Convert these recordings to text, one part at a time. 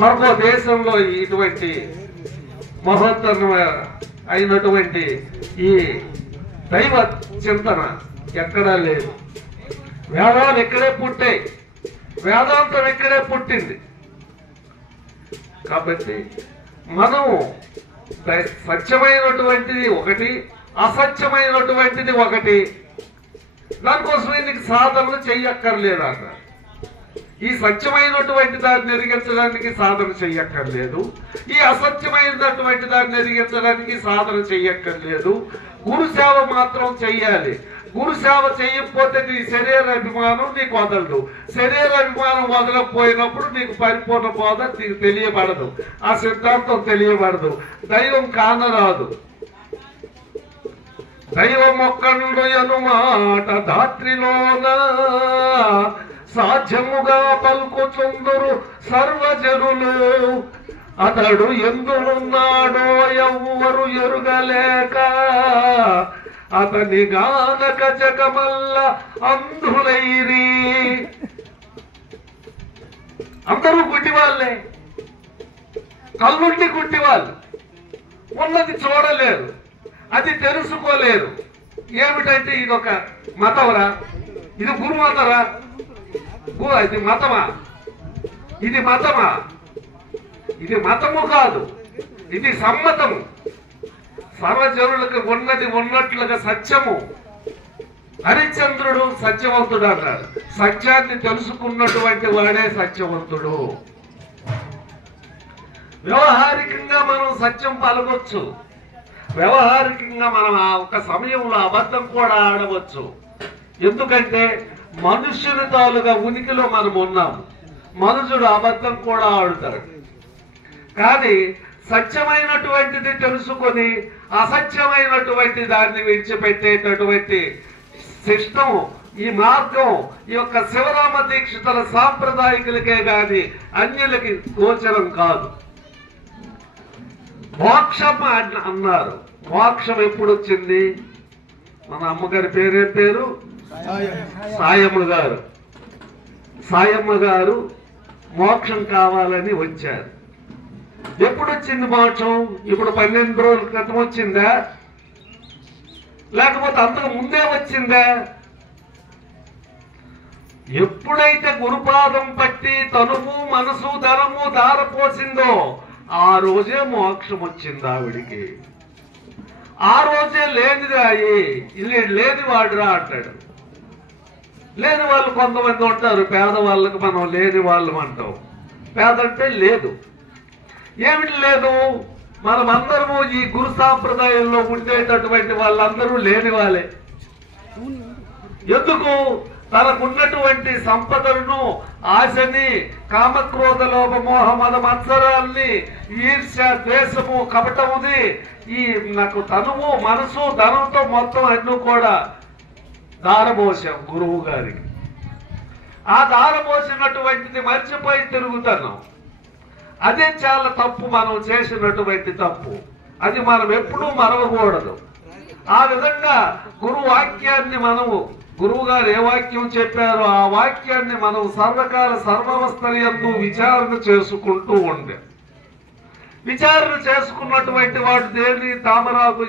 మరొక దేశంలో ఇటువంటి మహోత్తమ అయినటువంటి ఈ దైవ చింతన ఎక్కడా లేదు. వేదాలు ఇక్కడే పుట్టాయి, వేదాంతం ఇక్కడే పుట్టింది. కాబట్టి మనము సత్యమైనటువంటిది ఒకటి, అసత్యమైనటువంటిది ఒకటి. దానికోసం నీకు సాధనలు చెయ్యక్కర్లేదు అన్నారు. ఈ సత్యమైనటువంటి దాన్ని ఎరిగించడానికి సాధన చెయ్యక్కర్లేదు, ఈ అసత్యమైనటువంటి దాన్ని ఎరిగించడానికి సాధన చెయ్యక్కర్లేదు. గురు సేవ మాత్రం చెయ్యాలి. గురు సేవ చెయ్యకపోతే నీ శరీర అభిమానం నీకు వదలదు. శరీర అభిమానం వదలకపోయినప్పుడు నీకు పరిపూర్ణ బోధ నీకు తెలియబడదు, ఆ సిద్ధాంతం తెలియబడదు, దైవం కానరాదు. దైవం ఒక్కడు ఎనుమాట ధాత్రిలోన సాధ్యముగా పలుకుచుందురు సర్వజనులు. అతడు ఎందునున్నాడో ఎవ్వరు ఎరుగలేక అతని గానక జగమల్ల అంధులైరి. అందరూ గుడ్డివాళ్ళే, కళ్ళుండి గుడ్డివాళ్ళు. ఉన్నది చూడలేరు, అది తెలుసుకోలేరు. ఏమిటంటే ఇదొక మతవరా, ఇది గురుమతరా, ఇది మతమా, ఇది మతమా? ఇది మతము కాదు, ఇది సమ్మతము. సర్వజనులకు ఉన్నది ఉన్నట్లుగా సత్యము. హరిశ్చంద్రుడు సత్యవంతుడు అన్నాడు. సత్యాన్ని తెలుసుకున్నటువంటి వాడే సత్యవంతుడు. వ్యవహారికంగా మనం సత్యం పలకొచ్చు, వ్యవహారికంగా మనం ఆ ఒక సమయంలో అబద్ధం కూడా ఆడవచ్చు. ఎందుకంటే మనుష్యుని తాలుగా ఉనికిలో మనం ఉన్నాము. మనుషుడు అబద్ధం కూడా ఆడుతాడు. కానీ సత్యమైనటువంటిది తెలుసుకొని అసత్యమైనటువంటి దాన్ని విడిచిపెట్టేటటువంటి సిస్టమ్, ఈ మార్గం ఈ యొక్క శివరామ దీక్షితుల సాంప్రదాయకులకే గాని అన్యులకి గోచరం కాదు. మోక్షం అన్నారు. మోక్షం ఎప్పుడు వచ్చింది? మన అమ్మగారి పేరేం పేరు? సాయమ్మ గారు. సాయమ్మ గారు మోక్షం కావాలని వచ్చారు. ఎప్పుడు వచ్చింది మోక్షం? ఇప్పుడు 12 రోజుల క్రితం వచ్చిందా, లేకపోతే అంతకు ముందే వచ్చిందా? ఎప్పుడైతే గురుపాదం పట్టి తనువు మనసు ధనము దారపోసిందో ఆ రోజే మోక్షం వచ్చింది ఆవిడికి. ఆ రోజే లేనిదా లేని వాడురా అంటాడు. లేని వాళ్ళు కొంతమంది ఉంటారు, పేదవాళ్ళకి మనం లేని వాళ్ళం అంటాం. పేదంటే లేదు. ఏమిటి లేదు? మనమందరము ఈ గురు సాంప్రదాయంలో ఉండేటటువంటి వాళ్ళందరూ లేని వాళ్ళే. ఎందుకు? తనకున్నటువంటి సంపదలను, ఆశని, కామక్రోధ లోభ మోహ మద మత్సరాల్ని, ఈర్ష్య ద్వేషము కపటముది, ఈ నాకు తనువు మనసు ధనంతో మొత్తం అన్ని కూడా దారబోసాం గురువు గారికి. ఆ దారబోసినటువంటిది మర్చిపోయి తిరుగుతున్నాం. అదే చాలా తప్పు, మనం చేసినటువంటి తప్పు. అది మనం ఎప్పుడూ మరవకూడదు. ఆ విధంగా గురు వాక్యాన్ని మనము, గురువు గారు ఏ వాక్యం చెప్పారో ఆ వాక్యాన్ని మనం సర్వకాల సర్వవస్థలందు విచారణ చేసుకుంటూ ఉండే. విచారణ చేసుకున్నటువంటి వాడు దేని తామరాకు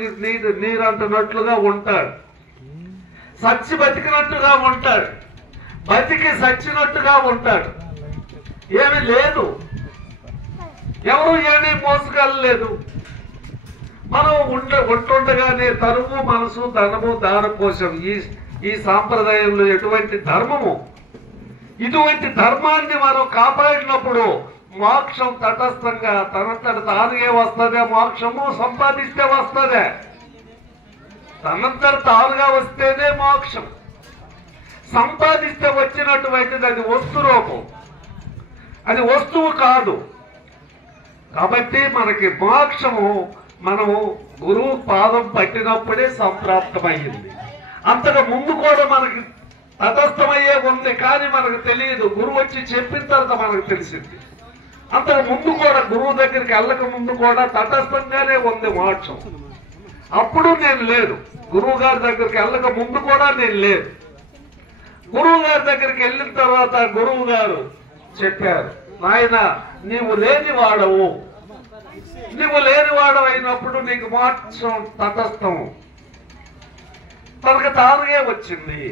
నీరంటున్నట్లుగా ఉంటాడు, సచ్చి బతికినట్టుగా ఉంటాడు, బతికి సచ్చినట్టుగా ఉంటాడు. ఏమీ లేదు, ఎవరు ఏమీ మోసగలలేదు. మనం ఉంటుండగానే తరువు మనసు ధనము దారకోశం ఈ సాంప్రదాయంలో ఎటువంటి ధర్మము, ఇటువంటి ధర్మాన్ని మనం కాపాడినప్పుడు మోక్షం తటస్థంగా తనంతట తానుగే వస్తుందే. మోక్షము సంపాదిస్తే వస్తుందే, తనంతట తానుగా వస్తేనే మోక్షం. సంపాదిస్తే వచ్చినటువంటిది అది వస్తు రూపం, అది వస్తువు కాదు. కాబట్టి మనకి మోక్షము మనము గురువు పాదం పట్టినప్పుడే సంప్రాప్తమైంది. అంతకు ముందు కూడా మనకి తటస్థమయ్యే ఉంది, కానీ మనకు తెలియదు. గురువు వచ్చి చెప్పిన తర్వాత మనకు తెలిసింది. అంతకు ముందు కూడా గురువు దగ్గరికి వెళ్ళక ముందు కూడా తటస్థంగానే ఉంది మోక్షం. అప్పుడు నేను లేదు, గురువు గారి దగ్గరికి వెళ్ళక ముందు కూడా నేను లేదు. గురువు గారి దగ్గరికి వెళ్ళిన తర్వాత గురువు గారు చెప్పారు, నాయన నీవు లేనివాడవు, నువ్వు లేనివాడవు అయినప్పుడు నీకు మోక్షం తటస్థం తనకు తానుగే వచ్చింది,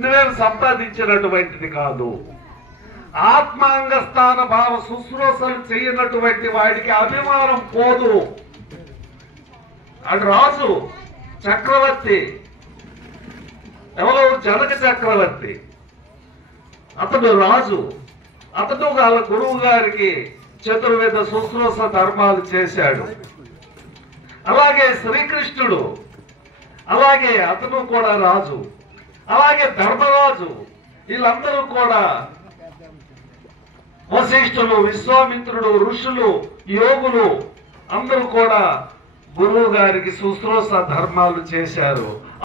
నువ్వేం సంపాదించినటువంటిది కాదు. ఆత్మాంగ స్థాన భావ శుశ్రూషలు చేయనటువంటి వాడికి అభిమానం పోదు. అటు రాజు చక్రవర్తి, ఎవరో జనక చక్రవర్తి, అతడు రాజు, అతడు వాళ్ళ గురువు గారికి చతుర్వేద శుశ్రూష ధర్మాలు చేశాడు. అలాగే శ్రీకృష్ణుడు, అలాగే అతను కూడా రాజు, అలాగే ధర్మరాజు, వీళ్ళందరూ కూడా వశిష్ఠులు, విశ్వామిత్రుడు, ఋషులు, యోగులు అందరూ కూడా గురువు గారికి శుశ్రూష ధర్మాలు చేశారు.